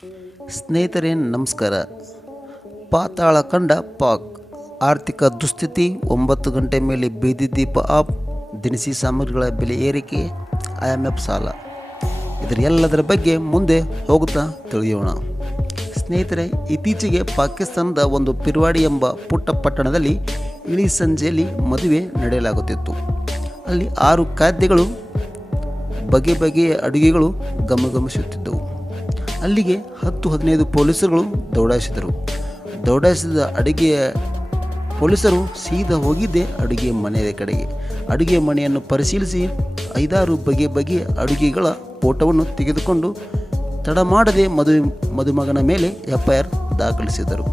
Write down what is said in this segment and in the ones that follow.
ಸ್ನೇಹಿತರೆ ನಮಸ್ಕಾರ. ಪಾತಾಳ ಕಂಡ ಪಾಕ್, ಆರ್ಥಿಕ ದುಸ್ಥಿತಿ, 9 ಗಂಟೆ ಮೇಲೆ ಬೀದಿ ದೀಪ ಆಫ್, ದಿನಸಿ ಸಾಮಗ್ರಿಗಳ ಬೆಲೆ ಏರಿಕೆ, IMF ಸಾಲ, ಇದರೆಲ್ಲದರ ಬಗ್ಗೆ ಮುಂದೆ ಹೋಗುತ್ತಾ ತಿಳಿಯೋಣ. ಸ್ನೇಹಿತರೆ, ಇತ್ತೀಚೆಗೆ ಪಾಕಿಸ್ತಾನದ ಒಂದು ಪಿರ್ವಾಡಿ ಎಂಬ ಪುಟ್ಟ ಪಟ್ಟಣದಲ್ಲಿ ಇಳಿ ಸಂಜೆಯಲ್ಲಿ ಮದುವೆ ನಡೆಯಲಾಗುತ್ತಿತ್ತು. ಅಲ್ಲಿ 6 ಖಾದ್ಯಗಳು, ಬಗೆ ಬಗೆಯ ಅಡುಗೆಗಳು ಘಮಘಮಿಸುತ್ತಿದ್ದವು. ಅಲ್ಲಿಗೆ 10-15 ಪೊಲೀಸರುಗಳು ದೌಡಾಯಿಸಿದ ಅಡುಗೆಯ ಪೊಲೀಸರು ಸೀದಾ ಹೋಗಿದ್ದೆ ಅಡುಗೆ ಮನೆಯ ಕಡೆಗೆ. ಅಡುಗೆ ಮನೆಯನ್ನು ಪರಿಶೀಲಿಸಿ 5-6 ಬಗೆ ಬಗೆಯ ಅಡುಗೆಗಳ ಫೋಟೋವನ್ನು ತೆಗೆದುಕೊಂಡು ತಡ ಮಾಡದೆ ಮದುಮಗನ ಮೇಲೆ FIR ದಾಖಲಿಸಿದರು.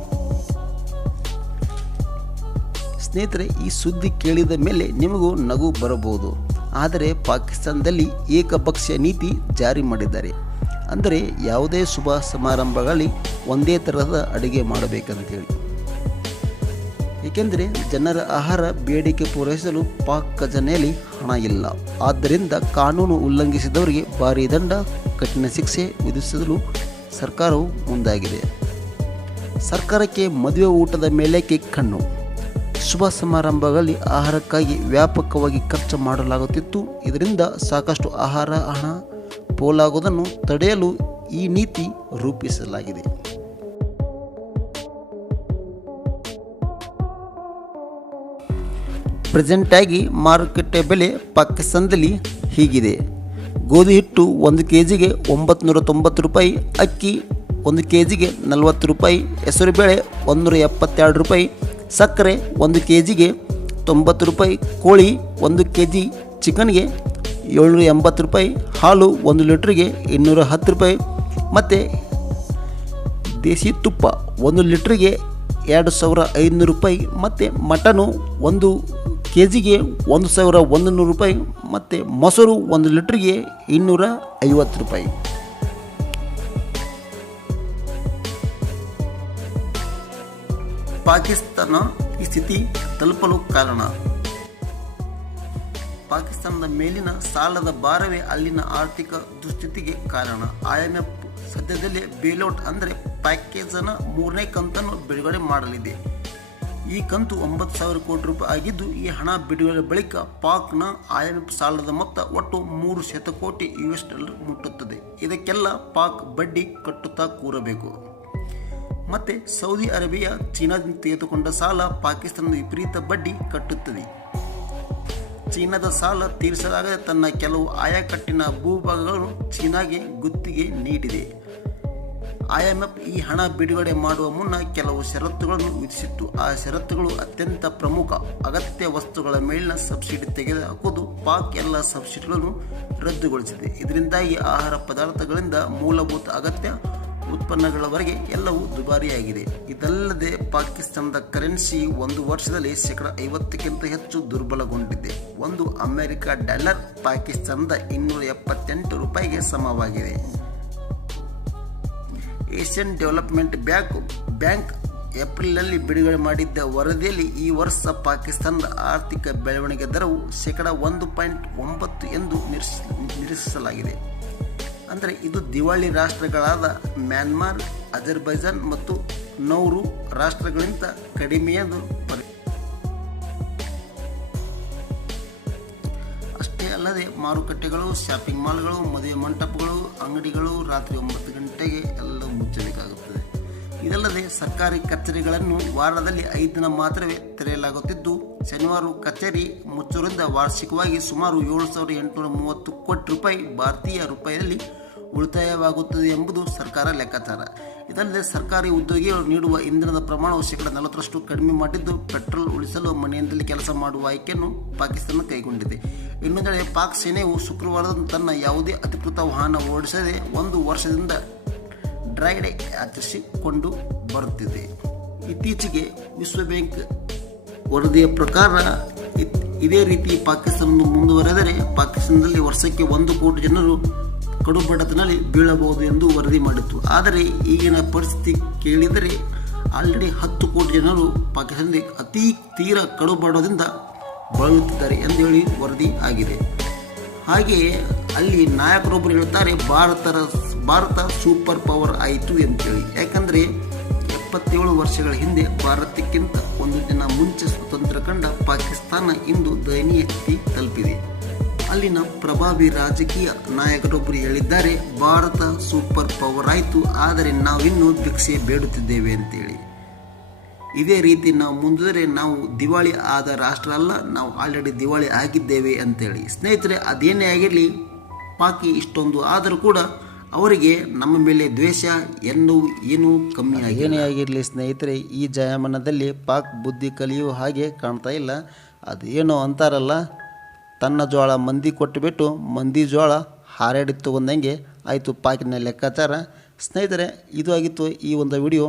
ಸ್ನೇಹಿತರೆ, ಈ ಸುದ್ದಿ ಕೇಳಿದ ಮೇಲೆ ನಿಮಗೂ ನಗು ಬರಬಹುದು. ಆದರೆ ಪಾಕಿಸ್ತಾನದಲ್ಲಿ ಏಕಪಕ್ಷೀಯ ನೀತಿ ಜಾರಿ ಮಾಡಿದ್ದಾರೆ. ಅಂದರೆ ಯಾವುದೇ ಶುಭ ಸಮಾರಂಭಗಳಲ್ಲಿ ಒಂದೇ ತರಹದ ಅಡುಗೆ ಮಾಡಬೇಕಂತೇಳಿ. ಏಕೆಂದರೆ ಜನರ ಆಹಾರ ಬೇಡಿಕೆ ಪೂರೈಸಲು ಪಾಕ್ ಖಜಾನೆಯಲ್ಲಿ ಹಣ ಇಲ್ಲ. ಆದ್ದರಿಂದ ಕಾನೂನು ಉಲ್ಲಂಘಿಸಿದವರಿಗೆ ಭಾರೀ ದಂಡ, ಕಠಿಣ ಶಿಕ್ಷೆ ವಿಧಿಸಲು ಸರ್ಕಾರವು ಮುಂದಾಗಿದೆ. ಸರ್ಕಾರಕ್ಕೆ ಮದುವೆ ಊಟದ ಮೇಲಕ್ಕೆ ಕಣ್ಣು. ಶುಭ ಸಮಾರಂಭಗಳಲ್ಲಿ ಆಹಾರಕ್ಕಾಗಿ ವ್ಯಾಪಕವಾಗಿ ಖರ್ಚು ಮಾಡಲಾಗುತ್ತಿತ್ತು. ಇದರಿಂದ ಸಾಕಷ್ಟು ಆಹಾರ ಹಣ ಪೋಲಾಗುವುದನ್ನು ತಡೆಯಲು ಈ ನೀತಿ ರೂಪಿಸಲಾಗಿದೆ. ಪ್ರೆಸೆಂಟಾಗಿ ಮಾರುಕಟ್ಟೆ ಬೆಲೆ ಪಾಕಿಸ್ತಾನದಲ್ಲಿ ಹೀಗಿದೆ. ಗೋಧಿ ಹಿಟ್ಟು 1 kgಗೆ 990 ರೂಪಾಯಿ, ಅಕ್ಕಿ 1 kgಗೆ 40 ರೂಪಾಯಿ, ಹೆಸರುಬೇಳೆ 172 ರೂಪಾಯಿ, ಸಕ್ಕರೆ 1 kgಗೆ 90 ರೂಪಾಯಿ, ಕೋಳಿ 1 kg ಚಿಕನ್ಗೆ 780 ರೂಪಾಯಿ, ಹಾಲು 1 ಲೀಟ್ರಿಗೆ 210 ರೂಪಾಯಿ, ಮತ್ತು ದೇಸಿ ತುಪ್ಪ 1 ಲೀಟ್ರಿಗೆ 2500 ರೂಪಾಯಿ, ಮತ್ತು ಮಟನು 1 kgಗೆ 1100 ರೂಪಾಯಿ, ಮತ್ತು ಮೊಸರು 1 ಲೀಟ್ರಿಗೆ 250 ರೂಪಾಯಿ. ಪಾಕಿಸ್ತಾನ ಈ ಸ್ಥಿತಿ ತಲುಪಲು ಕಾರಣ. ಪಾಕಿಸ್ತಾನದ ಮೇಲಿನ ಸಾಲದ ಭಾರವೇ ಅಲ್ಲಿನ ಆರ್ಥಿಕ ದುಸ್ಥಿತಿಗೆ ಕಾರಣ. IMF ಸದ್ಯದಲ್ಲೇ ಬೇಲೌಟ್ ಅಂದರೆ ಪ್ಯಾಕೇಜನ್ನು 3ನೇ ಕಂತನ್ನು ಬಿಡುಗಡೆ ಮಾಡಲಿದೆ. ಈ ಕಂತು 9,000 ಕೋಟಿ ರೂಪಾಯಿ ಆಗಿದ್ದು, ಈ ಹಣ ಬಿಡುಗಡೆ ಬಳಿಕ ಪಾಕ್ನ IMF ಸಾಲದ ಮೊತ್ತ ಒಟ್ಟು $300 ಕೋಟಿ ಮುಟ್ಟುತ್ತದೆ. ಇದಕ್ಕೆಲ್ಲ ಪಾಕ್ ಬಡ್ಡಿ ಕಟ್ಟುತ್ತಾ ಕೂರಬೇಕು. ಮತ್ತು ಸೌದಿ ಅರೇಬಿಯಾ ಚೀನಾದಿಂದ ತೆಗೆದುಕೊಂಡ ಸಾಲ ಪಾಕಿಸ್ತಾನದ ವಿಪರೀತ ಬಡ್ಡಿ ಕಟ್ಟುತ್ತದೆ. ಚೀನಾದ ಸಾಲ ತೀರಿಸಲಾಗದೆ ತನ್ನ ಕೆಲವು ಆಯಕಟ್ಟಿನ ಭೂಭಾಗಗಳನ್ನು ಚೀನಾಗೆ ಗುತ್ತಿಗೆ ನೀಡಿದೆ. IMF ಈ ಹಣ ಬಿಡುಗಡೆ ಮಾಡುವ ಮುನ್ನ ಕೆಲವು ಷರತ್ತುಗಳನ್ನು ವಿಧಿಸಿತ್ತು. ಆ ಷರತ್ತುಗಳು ಅತ್ಯಂತ ಪ್ರಮುಖ. ಅಗತ್ಯ ವಸ್ತುಗಳ ಮೇಲಿನ ಸಬ್ಸಿಡಿ ತೆಗೆದುಹಾಕುವುದು. ಪಾಕ್ ಎಲ್ಲ ಸಬ್ಸಿಡಿಗಳನ್ನು ರದ್ದುಗೊಳಿಸಿದೆ. ಇದರಿಂದಾಗಿ ಆಹಾರ ಪದಾರ್ಥಗಳಿಂದ ಮೂಲಭೂತ ಅಗತ್ಯ ಉತ್ಪನ್ನಗಳವರೆಗೆ ಎಲ್ಲವೂ ದುಬಾರಿಯಾಗಿದೆ. ಇದಲ್ಲದೆ ಪಾಕಿಸ್ತಾನದ ಕರೆನ್ಸಿ 1 ವರ್ಷದಲ್ಲಿ 50%ಕ್ಕಿಂತ ಹೆಚ್ಚು ದುರ್ಬಲಗೊಂಡಿದೆ. ಒಂದು ಅಮೆರಿಕ ಡಾಲರ್ ಪಾಕಿಸ್ತಾನದ 278 ರೂಪಾಯಿಗೆ ಸಮವಾಗಿದೆ. ಏಷ್ಯನ್ ಡೆವಲಪ್ಮೆಂಟ್ ಬ್ಯಾಂಕ್ ಏಪ್ರಿಲ್ನಲ್ಲಿ ಬಿಡುಗಡೆ ಮಾಡಿದ್ದ ವರದಿಯಲ್ಲಿ ಈ ವರ್ಷ ಪಾಕಿಸ್ತಾನದ ಆರ್ಥಿಕ ಬೆಳವಣಿಗೆ ದರವು 1.9% ಎಂದು ನಿರೀಕ್ಷಿಸಲಾಗಿದೆ. ಅಂದರೆ ಇದು ದಿವಾಳಿ ರಾಷ್ಟ್ರಗಳಾದ ಮ್ಯಾನ್ಮಾರ್, ಅಜರ್ಬೈಜಾನ್ ಮತ್ತು ನೌರು ರಾಷ್ಟ್ರಗಳಿಂದ ಕಡಿಮೆಯದು. ಅಷ್ಟೇ ಅಲ್ಲದೆ ಮಾರುಕಟ್ಟೆಗಳು, ಶಾಪಿಂಗ್ ಮಾಲ್ಗಳು, ಮದುವೆ ಮಂಟಪಗಳು, ಅಂಗಡಿಗಳು ರಾತ್ರಿ 9 ಗಂಟೆಗೆ ಎಲ್ಲ ಮುಚ್ಚಬೇಕಾಗುತ್ತದೆ. ಇದಲ್ಲದೆ ಸರ್ಕಾರಿ ಕಚೇರಿಗಳನ್ನು ವಾರದಲ್ಲಿ 5 ದಿನ ಮಾತ್ರವೇ ತೆರೆಯಲಾಗುತ್ತಿದ್ದು, ಶನಿವಾರ ಕಚೇರಿ ಮುಚ್ಚುವುದರಿಂದ ವಾರ್ಷಿಕವಾಗಿ ಸುಮಾರು 7,830 ಕೋಟಿ ರೂಪಾಯಿ ಭಾರತೀಯ ರೂಪಾಯಿಯಲ್ಲಿ ಉಳಿತಾಯವಾಗುತ್ತದೆ ಎಂಬುದು ಸರ್ಕಾರ ಲೆಕ್ಕಾಚಾರ. ಇದಲ್ಲದೆ ಸರ್ಕಾರಿ ಉದ್ಯೋಗಿಗಳು ನೀಡುವ ಇಂಧನದ ಪ್ರಮಾಣವು 40% ಕಡಿಮೆ ಮಾಡಿದ್ದು, ಪೆಟ್ರೋಲ್ ಉಳಿಸಲು ಮನೆಯಿಂದಲೇ ಕೆಲಸ ಮಾಡುವ ಆಯ್ಕೆಯನ್ನು ಪಾಕಿಸ್ತಾನ ಕೈಗೊಂಡಿದೆ. ಇನ್ನೊಂದೆಡೆ ಪಾಕ್ ಸೇನೆಯು ಶುಕ್ರವಾರದಂದು ತನ್ನ ಯಾವುದೇ ಅಧಿಕೃತ ವಾಹನ ಓಡಿಸದೆ 1 ವರ್ಷದಿಂದ ಡ್ರೈ ಡೇ ಆಚರಿಸಿಕೊಂಡು ಬರುತ್ತಿದೆ. ಇತ್ತೀಚೆಗೆ ವಿಶ್ವ ಬ್ಯಾಂಕ್ ವರದಿಯ ಪ್ರಕಾರ ಇದೇ ರೀತಿ ಪಾಕಿಸ್ತಾನ ಮುಂದುವರೆದರೆ ಪಾಕಿಸ್ತಾನದಲ್ಲಿ ವರ್ಷಕ್ಕೆ 1 ಕೋಟಿ ಜನರು ಕಡುಬಡತನಲ್ಲಿ ಬೀಳಬಹುದು ಎಂದು ವರದಿ ಮಾಡಿತ್ತು. ಆದರೆ ಈಗಿನ ಪರಿಸ್ಥಿತಿ ಕೇಳಿದರೆ ಆಲ್ರೆಡಿ 10 ಕೋಟಿ ಜನರು ಪಾಕಿಸ್ತಾನದಲ್ಲಿ ಅತಿ ತೀರ ಕಡುಬಡದಿಂದ ಬಳಲುತ್ತಿದ್ದಾರೆ ಎಂದು ಹೇಳಿ ವರದಿ ಆಗಿದೆ. ಹಾಗೆಯೇ ಅಲ್ಲಿ ನಾಯಕರೊಬ್ಬರು ಹೇಳ್ತಾರೆ ಭಾರತ ಸೂಪರ್ ಪವರ್ ಆಯಿತು ಅಂತೇಳಿ. ಯಾಕಂದರೆ 77 ವರ್ಷಗಳ ಹಿಂದೆ ಭಾರತಕ್ಕಿಂತ ಒಂದು ದಿನ ಮುಂಚೆ ಸ್ವತಂತ್ರ ಕಂಡ ಪಾಕಿಸ್ತಾನ ಇಂದು ದಯನೀಯ ಸ್ಥಿತಿ ತಲುಪಿದೆ. ಅಲ್ಲಿನ ಪ್ರಭಾವಿ ರಾಜಕೀಯ ನಾಯಕರೊಬ್ಬರು ಹೇಳಿದ್ದಾರೆ, ಭಾರತ ಸೂಪರ್ ಪವರ್ ಆಯಿತು, ಆದರೆ ನಾವಿನ್ನೂ ಭಿಕ್ಷೆ ಬೇಡುತ್ತಿದ್ದೇವೆ ಅಂತೇಳಿ. ಇದೇ ರೀತಿ ನಾವು ಮುಂದುವರೆ ನಾವು ದಿವಾಳಿ ಆದ ರಾಷ್ಟ್ರ ಅಲ್ಲ, ನಾವು ಆಲ್ರೆಡಿ ದಿವಾಳಿ ಆಗಿದ್ದೇವೆ ಅಂತೇಳಿ. ಸ್ನೇಹಿತರೆ, ಅದೇನೇ ಆಗಿರಲಿ, ಪಾಕಿ ಇಷ್ಟೊಂದು ಆದರೂ ಕೂಡ ಅವರಿಗೆ ನಮ್ಮ ಮೇಲೆ ದ್ವೇಷ ಏನೂ ಕಮ್ಮಿ ಏನೇ ಆಗಿರಲಿ ಸ್ನೇಹಿತರೆ, ಈ ಜಾಯಮಾನದಲ್ಲಿ ಪಾಕ್ ಬುದ್ಧಿ ಕಲಿಯುವ ಹಾಗೆ ಕಾಣ್ತಾ ಇಲ್ಲ. ಅದೇನೋ ಅಂತಾರಲ್ಲ, ತನ್ನ ಜೋಳ ಮಂದಿ ಕೊಟ್ಟುಬಿಟ್ಟು ಮಂದಿ ಜೋಳ ಹಾರಾಡಿ ತಗೊಂಡಂಗೆ ಆಯಿತು ಪಾಕಿನ ಲೆಕ್ಕಾಚಾರ. ಸ್ನೇಹಿತರೆ, ಇದು ಆಗಿತ್ತು ಈ ಒಂದು ವಿಡಿಯೋ.